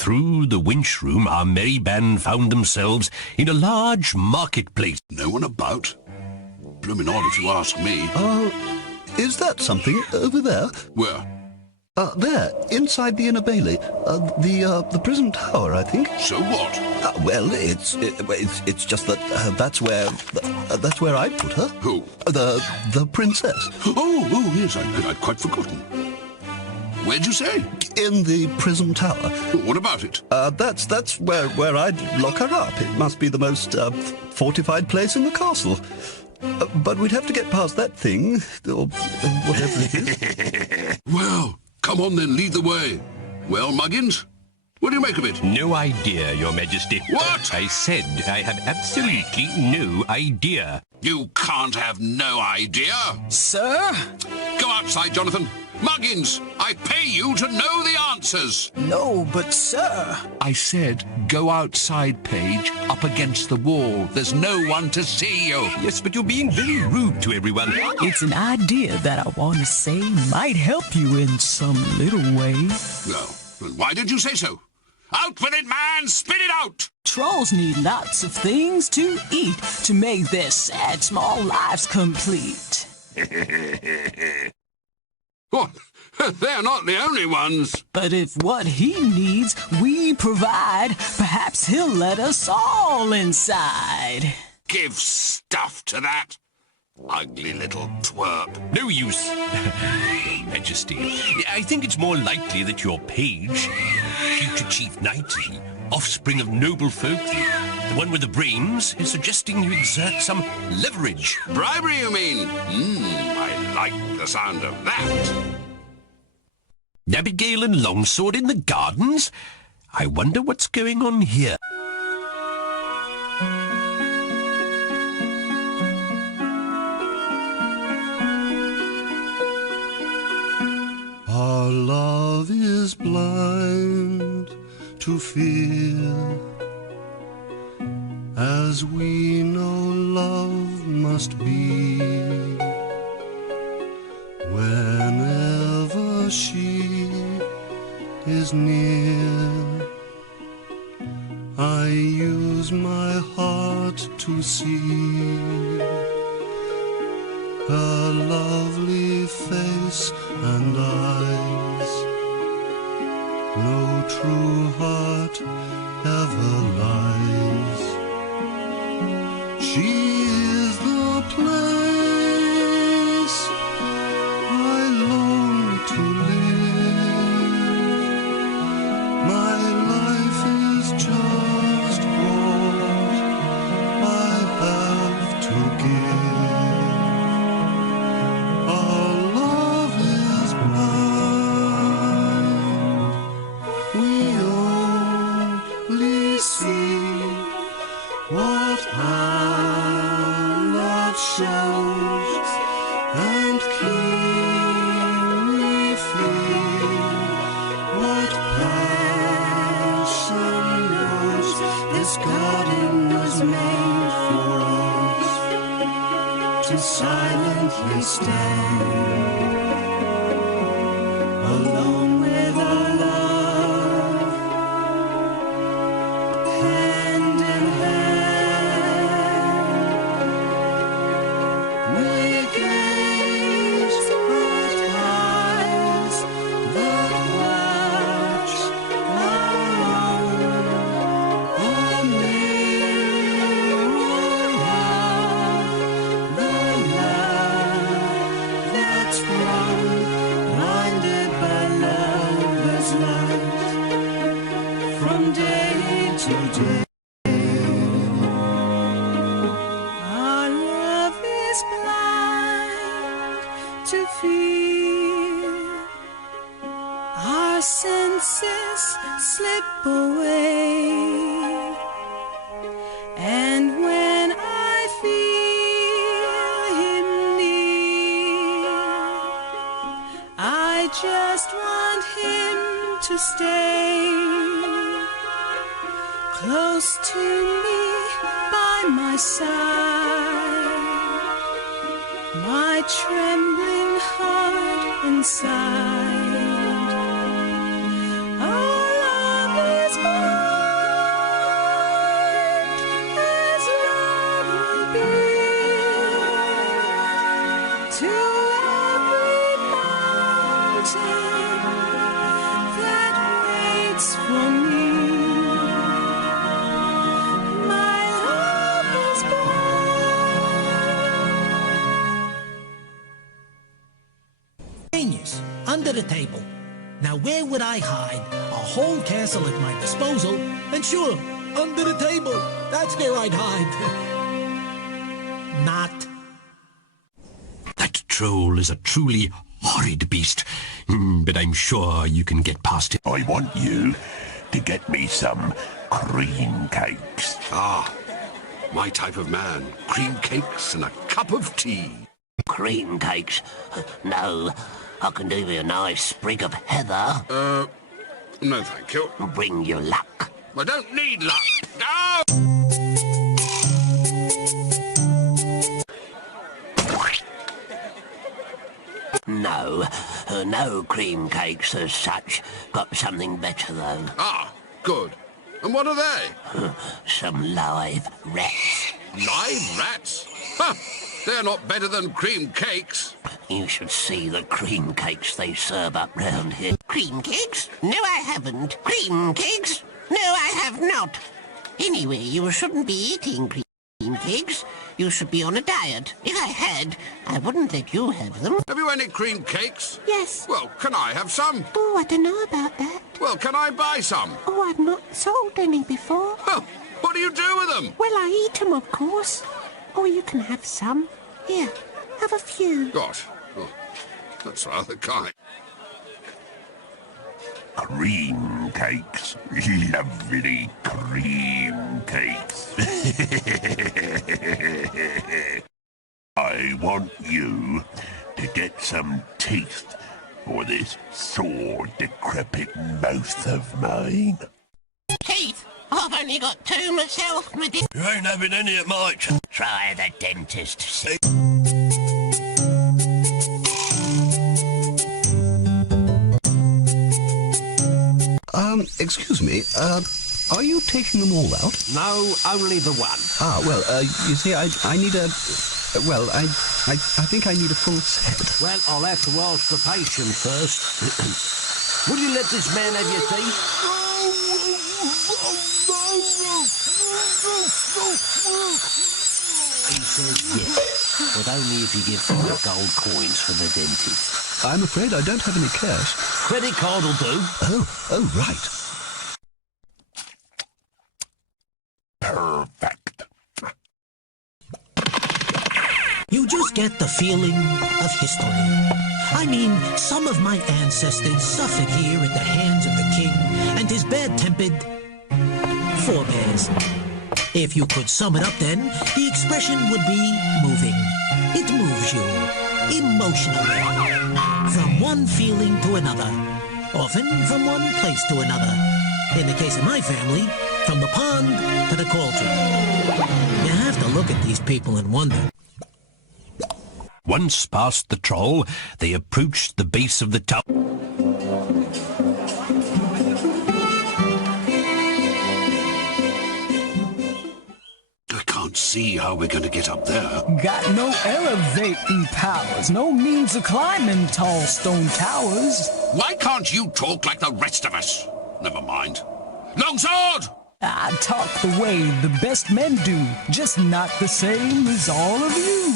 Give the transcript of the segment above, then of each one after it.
Through the winch room, our merry band found themselves in a large marketplace. No one about? Bloomin' odd if you ask me. Is that something over there? Where? There, inside the Inner Bailey. The prison tower, I think. So what? Well, it's just that that's where I put her. Who? The princess. Oh, yes, I'd quite forgotten. Where'd you say? In the prison tower. What about it? That's where I'd lock her up. It must be the most fortified place in the castle. But we'd have to get past that thing, or whatever it is. Well, come on then, lead the way. Well, Muggins, what do you make of it? No idea, Your Majesty. What? I said I have absolutely no idea. You can't have no idea. Sir? Go outside, Jonathan. Muggins, I pay you to know the answers. No, but sir... I said, go outside, Page, up against the wall. There's no one to see you. Yes, but you're being very rude to everyone. It's an idea that I want to say might help you in some little way. Well, then why did you say so? Out with it, man! Spit it out! Trolls need lots of things to eat to make their sad small lives complete. Oh, they're not the only ones. But if what he needs we provide, perhaps he'll let us all inside. Give stuff to that ugly little twerp. No use. Your Majesty, I think it's more likely that your page, future chief knight, the offspring of noble folk, the one with the brains, is suggesting you exert some leverage. Bribery, you mean? I like the sound of that. Abigail and Longsword in the gardens? I wonder what's going on here. Our love is blind to fear, as we know love must be. Whenever she is near, I use my heart to see her lovely face and eyes. No true heart ever lies. She is the place I long to live. My life is just what I have to give. Our love is blind. We only see what our love shows, and keenly feel what passion knows. This garden was made for us to silently stand alone with our love, hand in hand. We gaze with eyes that watch our own, a mirror of the love that's wrong, blinded by lover's light from day to day. Our love is blind to fear. Our senses slip away. And when I feel him near, I just want him to stay close to me by my side, my trembling heart inside. Our love is under the table. Now where would I hide? A whole castle at my disposal, and sure, under the table. That's where I'd hide. Not. That troll is a truly horrid beast, but I'm sure you can get past it. I want you to get me some cream cakes. Ah, my type of man. Cream cakes and a cup of tea. Cream cakes? No, I can do you a nice sprig of heather. No thank you. Bring you luck. I don't need luck. No! No, no cream cakes as such. Got something better, though. Ah, good. And what are they? Some live rats. Live rats? Huh, they're not better than cream cakes. You should see the cream cakes they serve up round here. Cream cakes? No, I haven't. Cream cakes? No, I have not. Anyway, you shouldn't be eating cream cakes. You should be on a diet. If I had, I wouldn't let you have them. Have you any cream cakes? Yes. Well, can I have some? Oh, I don't know about that. Well, can I buy some? Oh, I've not sold any before. Huh, what do you do with them? Well, I eat them, of course. Or you can have some. Here, have a few. Gosh, oh, that's rather kind. Cream cakes. Lovely cream cakes. I want you to get some teeth for this sore, decrepit mouth of mine. Teeth? I've only got two myself, my dear. You ain't having any at my Try the dentist. Excuse me, are you taking them all out? No, only the one. Ah, well, you see, I need a... Well, I think I need a full set. Well, I'll have to ask the patient first. Will you let this man have your teeth? He says yes, but only if you give 5 gold coins for the dentist. I'm afraid I don't have any cash. Credit card will do. Oh, right. Perfect. You just get the feeling of history. I mean, some of my ancestors suffered here at the hands of the king and his bad-tempered forebears. If you could sum it up then, the expression would be moving. It moves you, emotionally, from one feeling to another, often from one place to another. In the case of my family, from the pond to the cauldron. You have to look at these people and wonder. Once past the troll, they approached the base of the tower. I can't see how we're going to get up there. Got no elevating powers, no means of climbing tall stone towers. Why can't you talk like the rest of us? Never mind. Longsword! I talk the way the best men do, just not the same as all of you.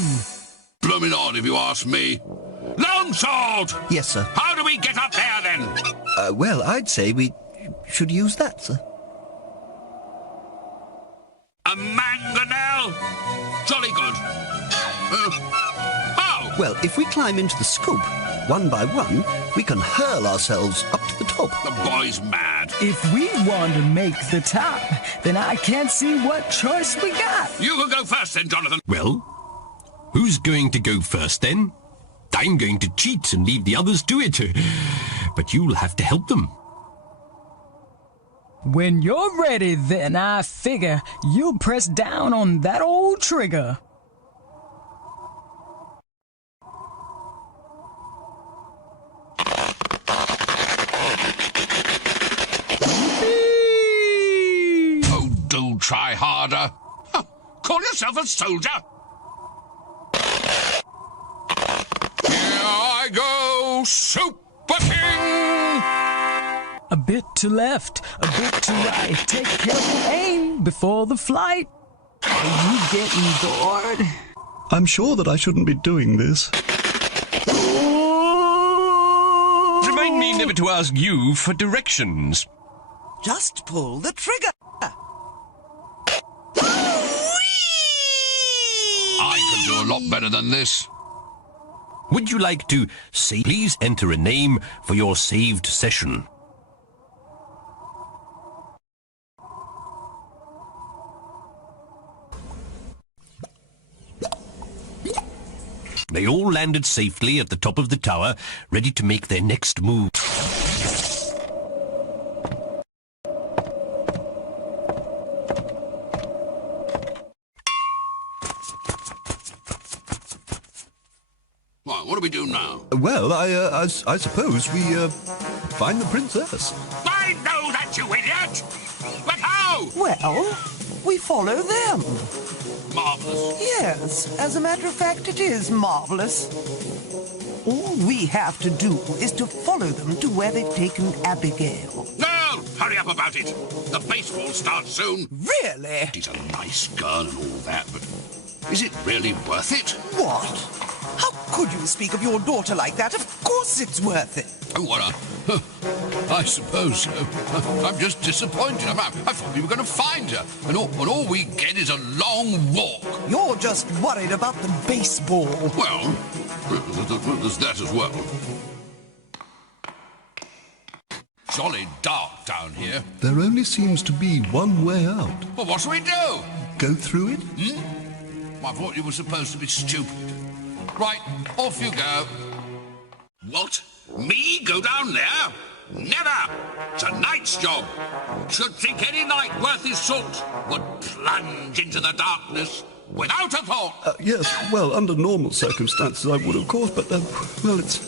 Blooming odd, if you ask me. Longsword! Yes, sir. How do we get up there, then? Well, I'd say we should use that, sir. A mangonel? Jolly good. How? Well, if we climb into the scoop, one by one, we can hurl ourselves up to the top. The boy's mad. If we want to make the top, then I can't see what choice we got. You can go first, then, Jonathan. Well, who's going to go first, then? I'm going to cheat and leave the others to it. But you'll have to help them. When you're ready, then I figure you'll press down on that old trigger. Oh, do try harder. Huh. Call yourself a soldier. Here I go, Super King! A bit to left, a bit to right. Take careful aim before the flight. Are you getting bored? I'm sure that I shouldn't be doing this. never to ask you for directions. Just pull the trigger. I can do a lot better than this. Would you like to say, please enter a name for your saved session? They all landed safely at the top of the tower, ready to make their next move. Right, what do we do now? Well, I suppose we find the princess. I know that, you idiot! But how? Well, we follow them. Marvellous. Yes, as a matter of fact, it is marvelous. All we have to do is to follow them to where they've taken Abigail. Girl, hurry up about it. The baseball starts soon. Really? She's a nice girl and all that, but is it really worth it? What? How could you speak of your daughter like that? Of course it's worth it. Oh, what I suppose so. I'm just disappointed. I thought we were going to find her, and all we get is a long walk. You're just worried about the baseball. Well, there's that as well. Jolly dark down here. There only seems to be one way out. Well, what shall we do? Go through it? I thought you were supposed to be stupid. Right, off you go. What? Me go down there? Never! It's a knight's job. Should think any knight worth his salt would plunge into the darkness without a thought. Yes, well, under normal circumstances I would, of course, but, well, it's...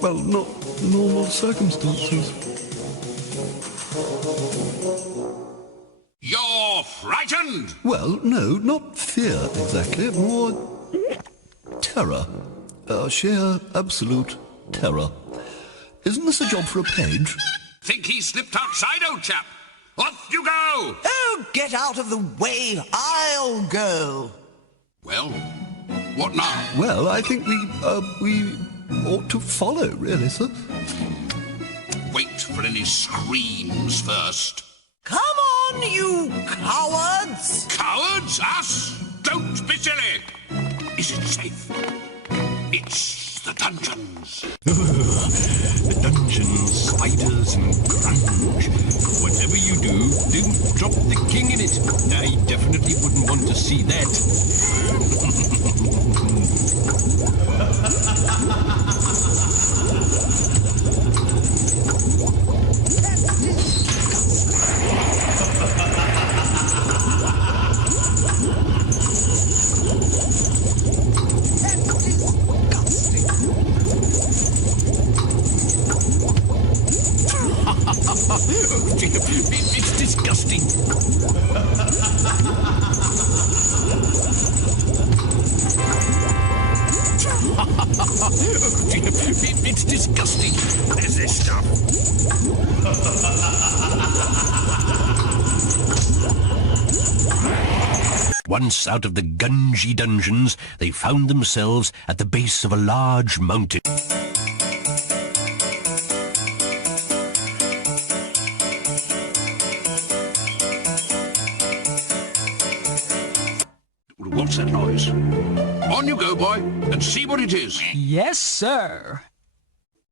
well, not normal circumstances. You're frightened? Well, no, not fear exactly, more terror. Sheer, absolute terror. Isn't this a job for a page? Think he slipped outside, old chap? Off you go! Oh, get out of the way. I'll go. Well, what now? Well, I think we ought to follow, really, sir. Wait for any screams first. Come on, you cowards! Cowards? Us? Don't be silly! Is it safe? It's the dungeons. The dungeons, spiders and grunge. Whatever you do, don't drop the king in it. I definitely wouldn't want to see that. It's disgusting. It's disgusting. What is this stuff? Once out of the Gungy dungeons, they found themselves at the base of a large mountain. What's that noise? On you go, boy, and see what it is. Yes, sir.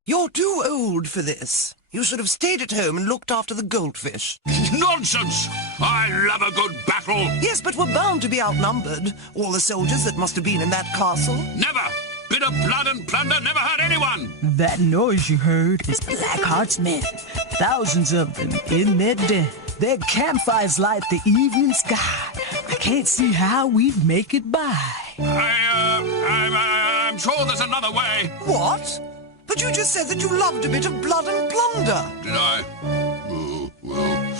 You're too old for this. You should have stayed at home and looked after the goldfish. Nonsense! I love a good battle. Yes, but we're bound to be outnumbered. All the soldiers that must have been in that castle. Never! Bit of blood and plunder never hurt anyone. That noise you heard is Blackheart's men. Thousands of them in their den. Their campfires light the evening sky. I can't see how we'd make it by. I'm sure there's another way. What? But you just said that you loved a bit of blood and plunder. Did I? Oh, well.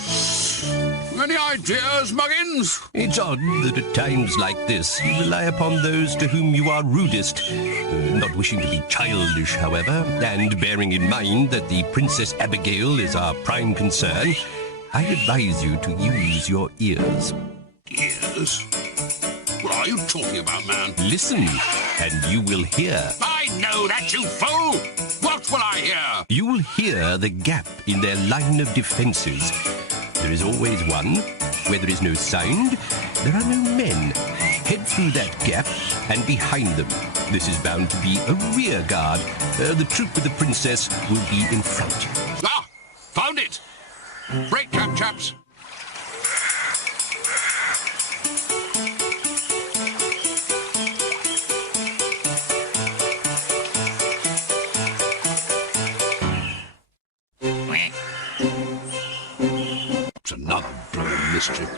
Any ideas, Muggins? It's odd that at times like this you rely upon those to whom you are rudest. Not wishing to be childish, however, and bearing in mind that the Princess Abigail is our prime concern, I advise you to use your ears. Ears? What are you talking about, man? Listen, and you will hear. I know that, you fool! What What will I hear? You'll hear the gap in their line of defences. There is always one. Where there is no sound, there are no men. Head through that gap and behind them. This is bound to be a rear guard. The troop with the princess will be in front. Ah! Found it! Break camp, chaps. It's another blooming mischief.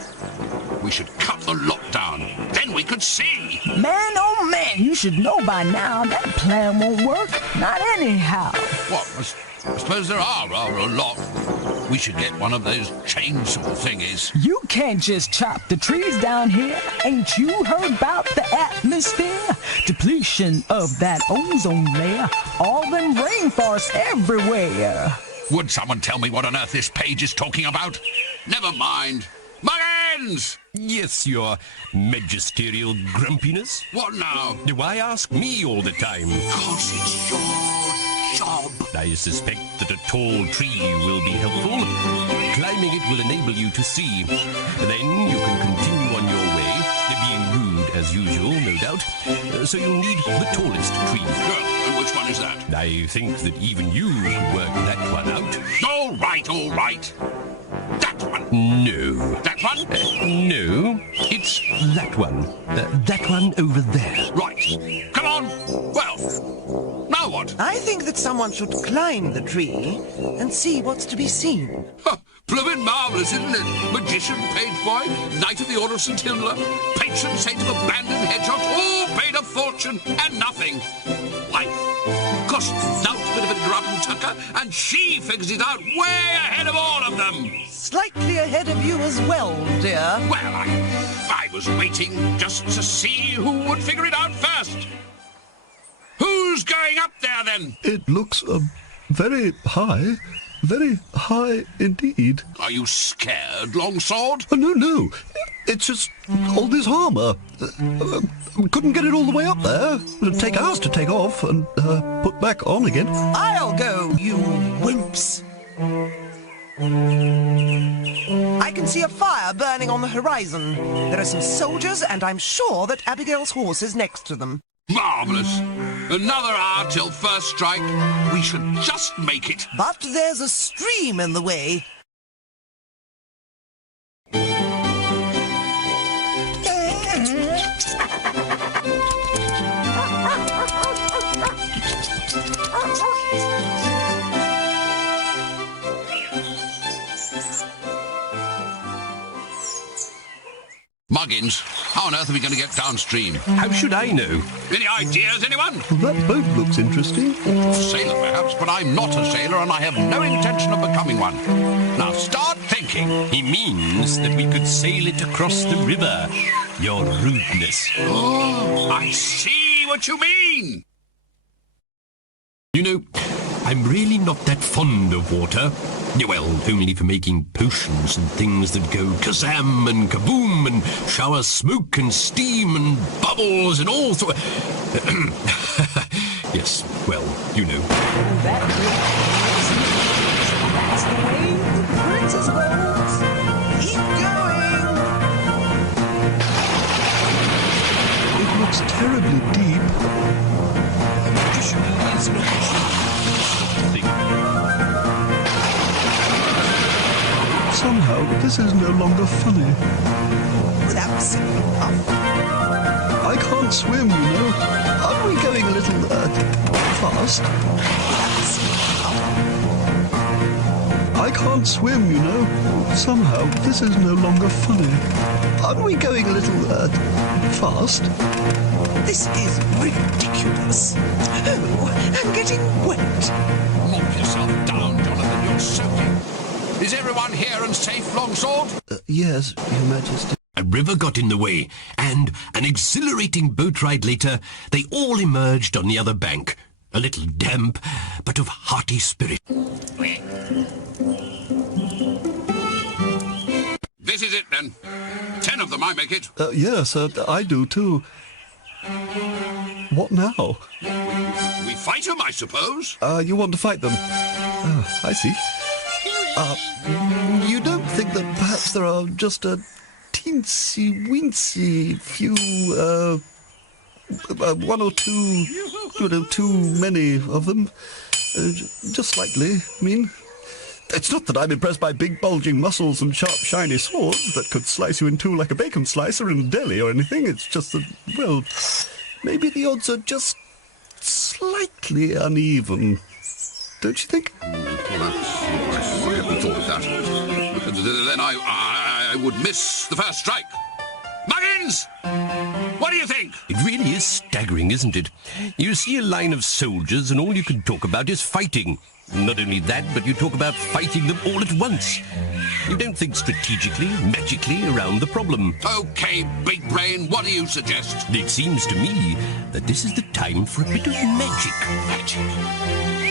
We should cut the lot down. Then we could see. Man, oh man, you should know by now that plan won't work. Not anyhow. What? I suppose there are rather a lot. We should get one of those chainsaw thingies. You can't just chop the trees down here. Ain't you heard about the atmosphere? Depletion of that ozone layer. All them rainforests everywhere. Would someone tell me what on earth this page is talking about? Never mind. Muggins! Yes, your magisterial grumpiness. What now? Why ask me all the time? Because it's your job. I suspect that a tall tree will be helpful. Climbing it will enable you to see. Then you can continue on your way, being rude as usual, no doubt. So you'll need the tallest tree. Good. And which one is that? I think that even you could work that one out. All right, all right. That one. No. That one? No. It's that one. That one over there. Right. Come on. Well, now what? I think that someone should climb the tree and see what's to be seen. Huh, blooming marvellous, isn't it? Magician, page boy, Knight of the Order of St. Hilda, patron saint of abandoned hedgehogs, all paid a fortune and nothing. Wife costs out a bit of a grub and tucker, and she figures it out way ahead of all of them. Slightly ahead of you as well, dear. Well, I was waiting just to see who would figure it out first. Who's going up there, then? It looks very high indeed. Are you scared, Longsword? Oh, no. It's just all this armour. Couldn't get it all the way up there. It'd take hours to take off and put back on again. I'll go, you wimps. I can see a fire burning on the horizon. There are some soldiers, and I'm sure that Abigail's horse is next to them. Marvellous. Another hour till first strike. We should just make it. But there's a stream in the way. Muggins, how on earth are we going to get downstream? How should I know? Any ideas, anyone? That boat looks interesting. Sailor, perhaps, but I'm not a sailor and I have no intention of becoming one. Now, start thinking. He means that we could sail it across the river. Your rudeness. Oh, I see what you mean. You know, I'm really not that fond of water. Well, only for making potions and things that go kazam and kaboom and shower smoke and steam and bubbles and all sorts. Yes, well, you know. That's the way the princess goes. Keep going. It looks terribly deep. Somehow, this is no longer funny. Without sitting up. I can't swim, you know. Aren't we going a little, fast? I can't swim, you know. Somehow, this is no longer funny. Aren't we going a little, fast? This is ridiculous. Oh, I'm getting wet. Mop yourself down, Jonathan. You're soaking. Is everyone here and safe, Longsword? Yes, Your Majesty. A river got in the way, and an exhilarating boat ride later, they all emerged on the other bank. A little damp, but of hearty spirit. This is it, then. 10 of them, I make it. Yes, I do too. What now? We fight 'em, I suppose. You want to fight them? Oh, I see. You don't think that perhaps there are just a teensy-weensy few, one or two, too many of them? Just slightly, I mean. It's not that I'm impressed by big bulging muscles and sharp shiny swords that could slice you in two like a bacon slicer in a deli or anything. It's just that, well, maybe the odds are just slightly uneven. Don't you think? Well, I hadn't thought of that. Then I would miss the first strike. Muggins! What do you think? It really is staggering, isn't it? You see a line of soldiers and all you can talk about is fighting. Not only that, but you talk about fighting them all at once. You don't think strategically, magically around the problem. Okay, big brain, what do you suggest? It seems to me that this is the time for a bit of magic. Magic?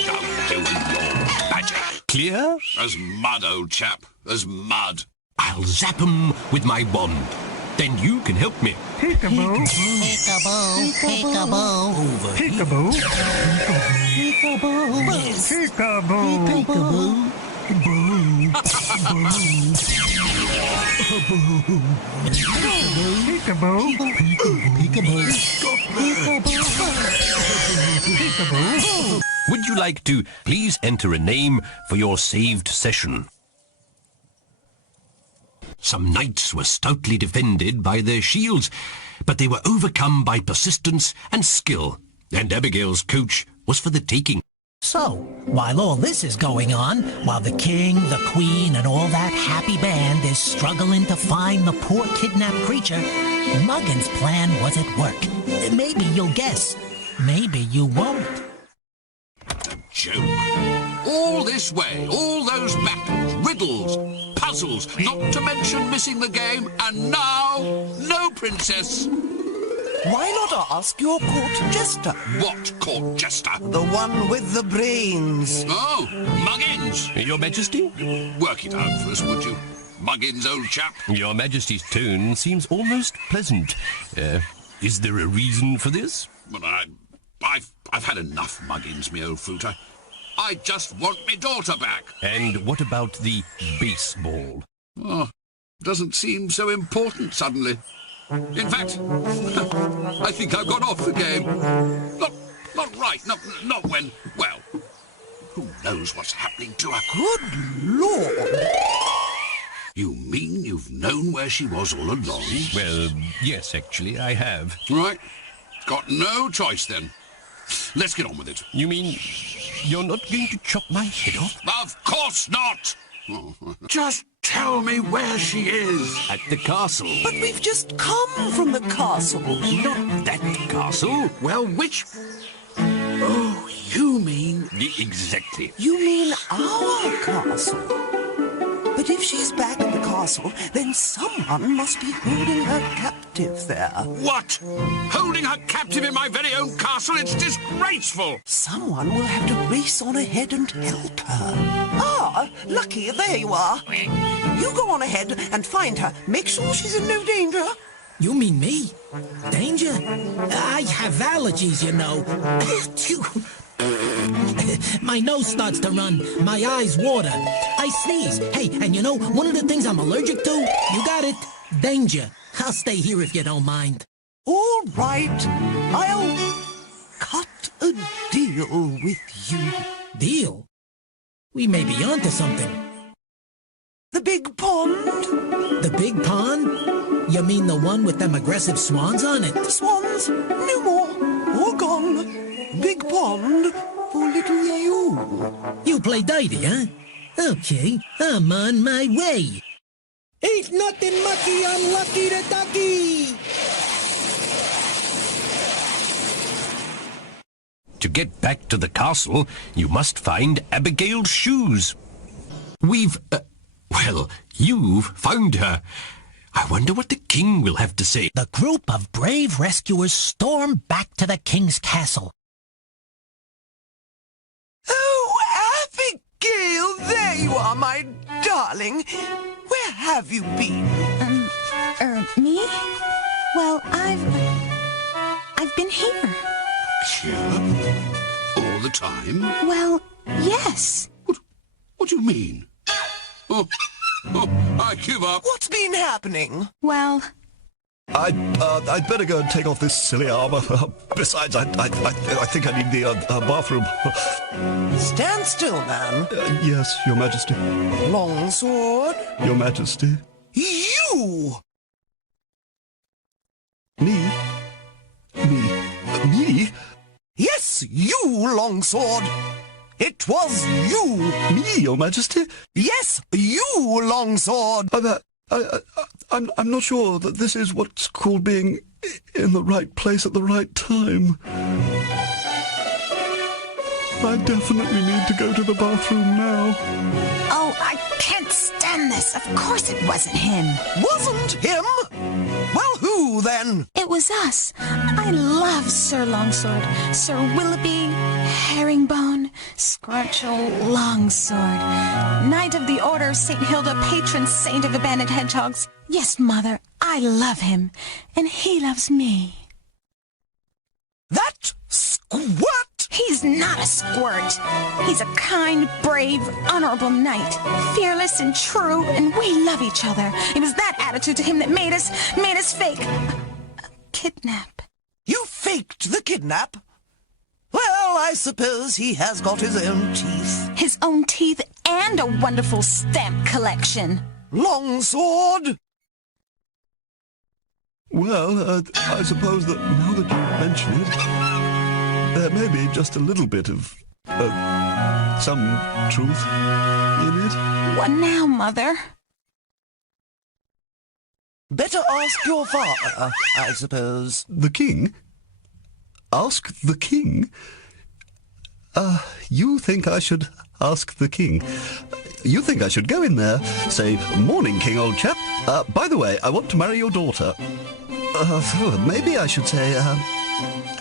Don't do your magic. Clear? As mud, old chap. As mud. I'll zap 'em with my wand. Then you can help me. Peekaboo. Peekaboo, peekaboo. Over. Peekaboo. Peekaboo. Peekaboo. Peekaboo. Peekaboo. Would you like to please enter a name for your saved session? Some knights were stoutly defended by their shields, but they were overcome by persistence and skill, and Abigail's coach was for the taking. So, while all this is going on, while the king, the queen, and all that happy band is struggling to find the poor kidnapped creature, Muggins' plan was at work. Maybe you'll guess. Maybe you won't. Joke. All this way, all those battles, riddles, puzzles, not to mention missing the game, and now, no princess. Why not ask your court jester? What court jester? The one with the brains. Oh, Muggins. Your Majesty? Work it out for us, would you? Muggins, old chap. Your Majesty's tone seems almost pleasant. Is there a reason for this? But I've had enough, Muggins, me old fruit. I just want me daughter back. And what about the baseball? Oh, doesn't seem so important suddenly. In fact, I think I've gone off the game. Not right, not when, well, who knows what's happening to her? Good Lord! You mean you've known where she was all along? Well, yes, actually, I have. Right. Got no choice then. Let's get on with it. You mean you're not going to chop my head off? Of course not! Oh, just tell me where she is. At the castle. But we've just come from the castle. Not that castle. Well, which... Oh, you mean... Exactly. You mean our castle? But if she's back at the castle, then someone must be holding her captive there. What? Holding her captive in my very own castle? It's disgraceful! Someone will have to race on ahead and help her. Ah, Lucky, there you are. You go on ahead and find her. Make sure she's in no danger. You mean me? Danger? I have allergies, you know. My nose starts to run. My eyes water. I sneeze. Hey, and you know, one of the things I'm allergic to? You got it. Danger. I'll stay here if you don't mind. All right. I'll cut a deal with you. Deal? We may be onto something. The big pond? The big pond? You mean the one with them aggressive swans on it? Swans? No more. All gone. Big pond for little you. You play dirty, huh? Okay, I'm on my way. Ain't nothing mucky, I'm lucky the ducky. To get back to the castle, you must find Abigail's shoes. We've... well, you've found her. I wonder what the king will have to say. The group of brave rescuers storm back to the king's castle. Oh, Abigail, there you are, my darling. Where have you been? Me? Well, I've been here. Here? the time? Well, yes. What do you mean? Oh, I give up. What's been happening? Well, I'd better go and take off this silly armor. Besides, I think I need the bathroom. Stand still, man. Yes, Your Majesty. Longsword? Your Majesty. You! Me? Me? Yes, you, Longsword! It was you! Me, Your Majesty? Yes, you, Longsword! I'm not sure that this is what's called being in the right place at the right time. I definitely need to go to the bathroom now. Oh, I can't stand this. Of course it wasn't him. Wasn't him? Well, who then? it was us. I love Sir Longsword, Sir Willoughby Herringbone, Scrunchel Longsword, Knight of the Order of St. Hilda, patron saint of the banded hedgehogs. Yes, Mother, I love him, and he loves me. That squirt! He's not a squirt. He's a kind, brave, honorable knight, fearless and true, and we love each other. It was that attitude to him that made us fake a kidnap. You faked the kidnap? Well, I suppose he has got his own teeth. His own teeth and a wonderful stamp collection. Longsword! Well, I suppose that now that you mention it, there may be just a little bit of, some truth in it. What now, Mother? Better ask your father, I suppose. The king? Ask the king? You think I should ask the king? You think I should go in there, say, "Morning, king, old chap. By the way, I want to marry your daughter." Maybe I should say,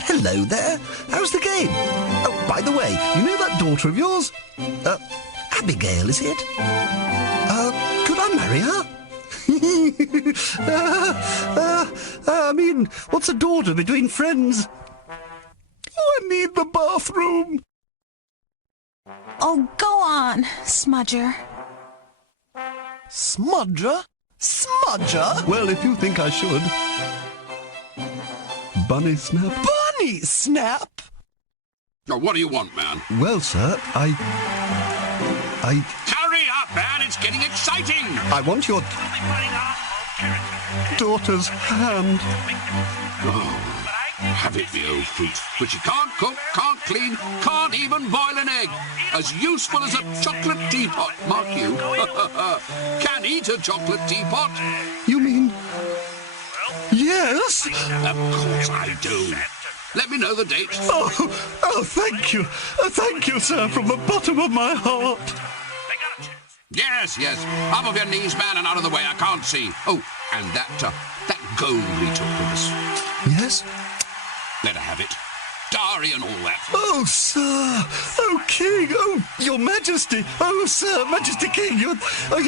"Hello there. How's the game? Oh, by the way, you know that daughter of yours? Abigail, is it? Could I marry her?" I mean, what's a daughter between friends? Oh, I need the bathroom. Oh, go on, Smudger. Smudger? Smudger? Well, if you think I should. Bunny Snap? Bunny Snap? Now, what do you want, man? Well, sir, I... Hurry up, man! It's getting exciting! I want your daughter's hand. Oh, have it, the old fruit. But she can't cook, can't clean, can't even boil an egg. As useful as a chocolate teapot, mark you. Can eat a chocolate teapot. You mean... Yes? Of course I do. Let me know the date. Oh, thank you. Thank you, sir, from the bottom of my heart. Yes. Up off your knees, man, and out of the way. I can't see. Oh, and that gold we took with us. Yes? Let her have it. Dowry and all that. Oh, sir. Oh, king. Oh, your majesty. Oh, sir, Majesty King. You've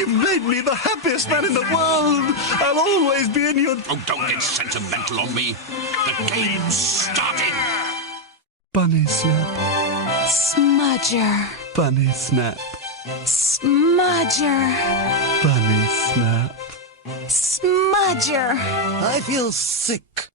made me the happiest man in the world. I'll always be in your... Oh, don't get sentimental on me. The game's starting. Bunny Snap. Smudger. Bunny Snap. Smudger. Bunny Snap. Smudger. I feel sick.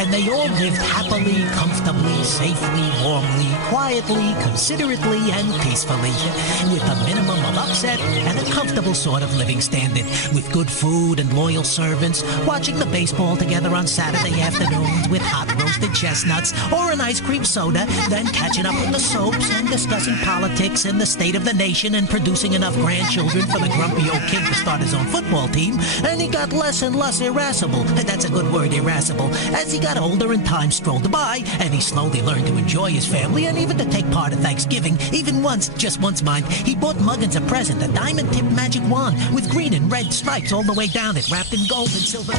And they all lived happily, comfortably, safely, warmly, quietly, considerately, and peacefully, with a minimum of upset and a comfortable sort of living standard, with good food and loyal servants, watching the baseball together on Saturday afternoons with hot roasted chestnuts or an ice cream soda, then catching up with the soaps and discussing politics and the state of the nation and producing enough grandchildren for the grumpy old king to start his own football team, and he got less and less irascible, that's a good word, irascible, as he got older and time strolled by, and he slowly quickly learned to enjoy his family and even to take part in Thanksgiving. Even once, just once mind, he bought Muggins a present, a diamond-tipped magic wand with green and red stripes all the way down it, wrapped in gold and silver.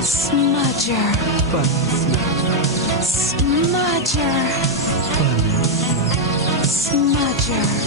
Smudger. Smudger. Smudger.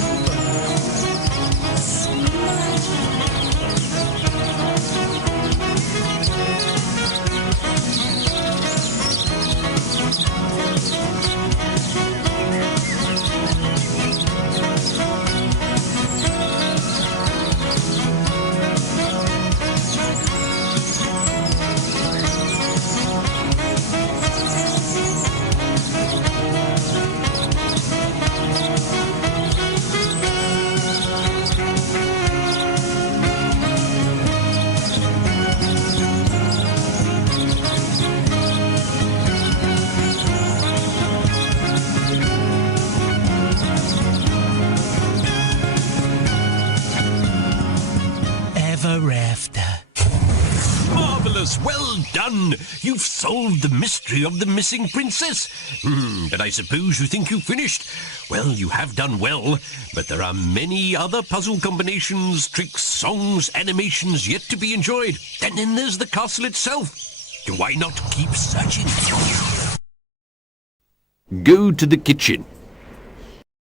Ever after. Marvelous! Well done! You've solved the mystery of the missing princess. But I suppose you think you've finished? Well, you have done well, but there are many other puzzle combinations, tricks, songs, animations yet to be enjoyed. And then there's the castle itself. Why not keep searching? Go to the kitchen.